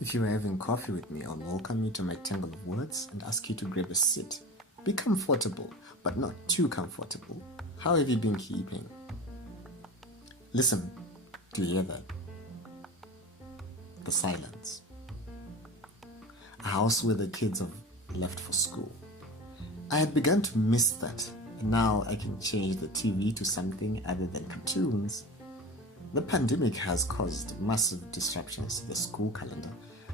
If you are having coffee with me, I'll welcome you to my tangle of words and ask you to grab a seat. Be comfortable, but not too comfortable. How have you been keeping? Listen, do you hear that? The silence. A house where the kids have left for school. I had begun to miss that, and now I can change the TV to something other than cartoons. The pandemic has caused massive disruptions to the school calendar,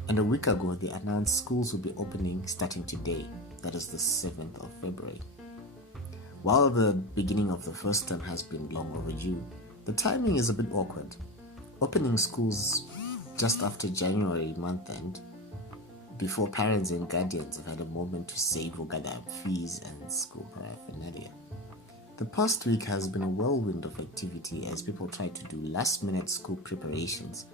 and a week ago they announced schools will be opening starting today, that is the 7th of February. While the beginning of the first term has been long overdue, the timing is a bit awkward. Opening schools just after January month end, before parents and guardians have had a moment to save or gather up fees and school paraphernalia. The past week has been a whirlwind of activity as people try to do last-minute school preparations.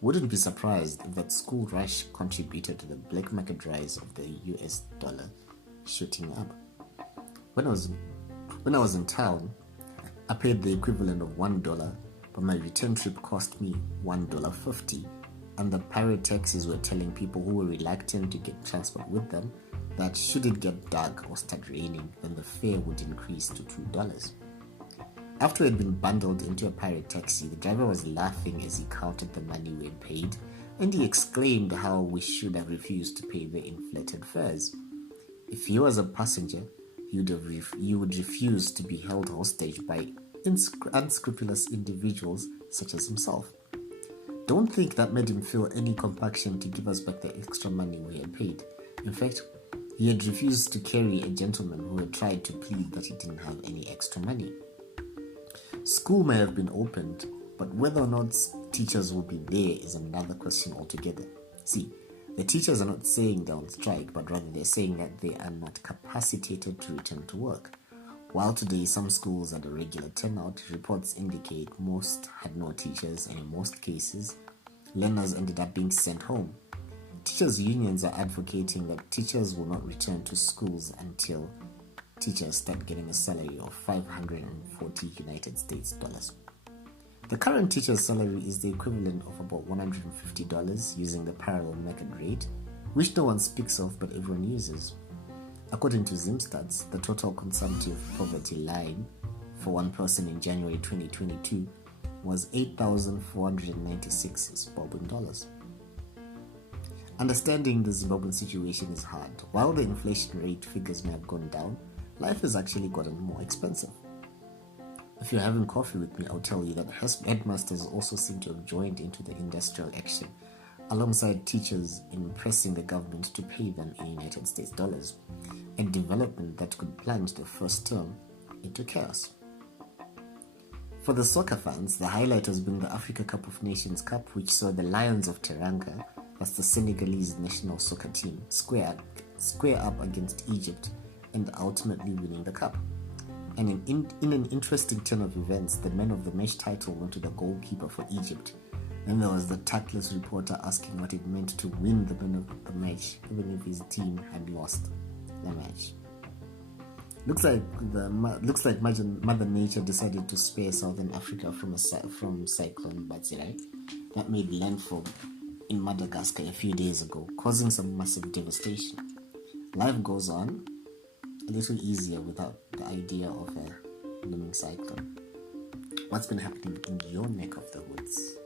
Wouldn't be surprised if that school rush contributed to the black market rise of the US dollar shooting up. When I was in town, I paid the equivalent of $1, but my return trip cost me $1.50, and the pirate taxis were telling people who were reluctant to get transport with them that should it get dark or start raining, then the fare would increase to $2. After it had been bundled into a pirate taxi, the driver was laughing as he counted the money we had paid, and he exclaimed how we should have refused to pay the inflated fares. If he was a passenger, he would refuse to be held hostage by unscrupulous individuals such as himself. Don't think that made him feel any compunction to give us back the extra money we had paid. In fact, he had refused to carry a gentleman who had tried to plead that he didn't have any extra money. School may have been opened, but whether or not teachers will be there is another question altogether. See, the teachers are not saying they're on strike, but rather they're saying that they are not capacitated to return to work. While today some schools had a regular turnout, reports indicate most had no teachers, and in most cases, learners ended up being sent home. Teachers' unions are advocating that teachers will not return to schools until teachers start getting a salary of 540 United States dollars. The current teacher's salary is the equivalent of about $150 using the parallel market rate, which no one speaks of but everyone uses. According to Zimstats, the total consumptive poverty line for one person in January 2022 was 8,496 Zimbabwean dollars. Understanding the Zimbabwean situation is hard. While the inflation rate figures may have gone down, life has actually gotten more expensive. If you're having coffee with me, I'll tell you that headmasters also seem to have joined into the industrial action, alongside teachers in pressing the government to pay them in United States dollars, a development that could plunge the first term into chaos. For the soccer fans, the highlight has been the Africa Cup of Nations Cup, which saw the Lions of Teranga, that's the Senegalese national soccer team, square up against Egypt and ultimately winning the cup. And in an interesting turn of events, the man of the match title went to the goalkeeper for Egypt. Then there was the tactless reporter asking what it meant to win the man of the match, even if his team had lost the match. Looks like Mother Nature decided to spare Southern Africa from Cyclone Batsirai that made landfall in Madagascar a few days ago, causing some massive devastation. Life goes on a little easier without the idea of a looming cyclone. What's been happening in your neck of the woods?